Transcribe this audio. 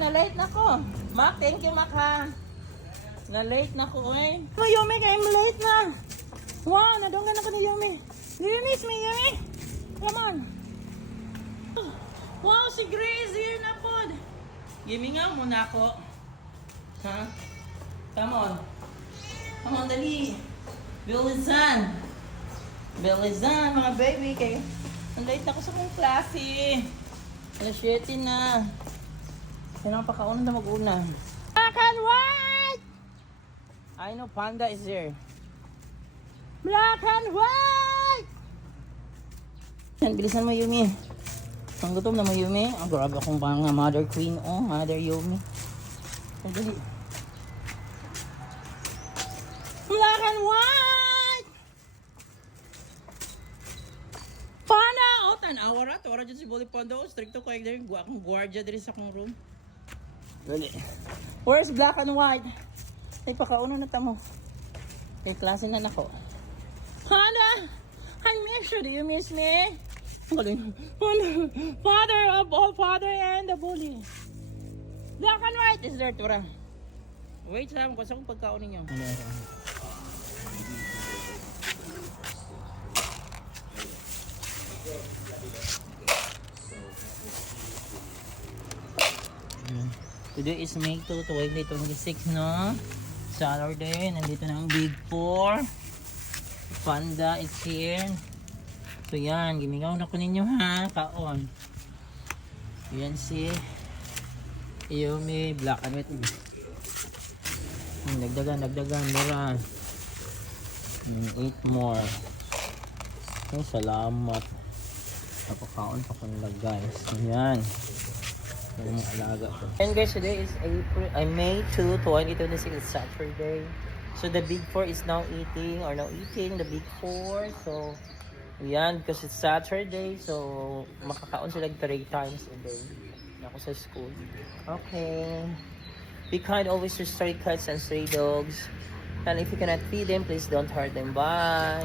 na-late na ko. Mac, thank you, Mac, ha. Na-late na ko, eh. Oh, Yumi, I'm late na. Wow, nadunggan ako ni Yumi. Do you miss me, Yumi? Come on. Wow, si Grace here na po. Gimingaw muna ako. Ha? Come on. Come on, dali. Bilizan. Bilizan, mga baby. Kaya, ang late na ako sa kong klase. Alas 7 na. Kailangan pa kaunan na mag-una. Black and white! I know Panda is there. Black and white! Yan, bilisan mo, Yumi. Ang gutom na mo, Yumi. Ang grabe akong parang mother queen. Oh, mother Yumi. Ang dali. Black and white! Panda! Oh, tanawa ra. Tawara dyan si Bully Panda. Stricto ko yung akong guardia din sa akong room. Dali. Where's black and white? Ay, pakauno na tamo. Kay klase na nako. Panda! I miss you. Do you miss me? Father of all father and the bully. Black and white is there, Tura. Wait lang, kasi kung pagkaon ninyo. Today is May 2, 2026, no? Saturday, nandito na ang Big 4. Panda is here. So yan, gimingaw na ko ninyo, ha, kaon. Yan si Yumi, black and white. Nagdagan, mura. 8 more. Okay, salamat. Napakaon pa ko nila, guys. Yan. Yung alaga ko. And guys, today is May 2, 2026. It's Saturday. So the Big 4 is now eating the Big 4. So yan, because it's Saturday, so makakaon sila 3 times a day. Ako sa school. Okay. Be kind always to stray cats and stray dogs. And if you cannot feed them, please don't hurt them. Bye.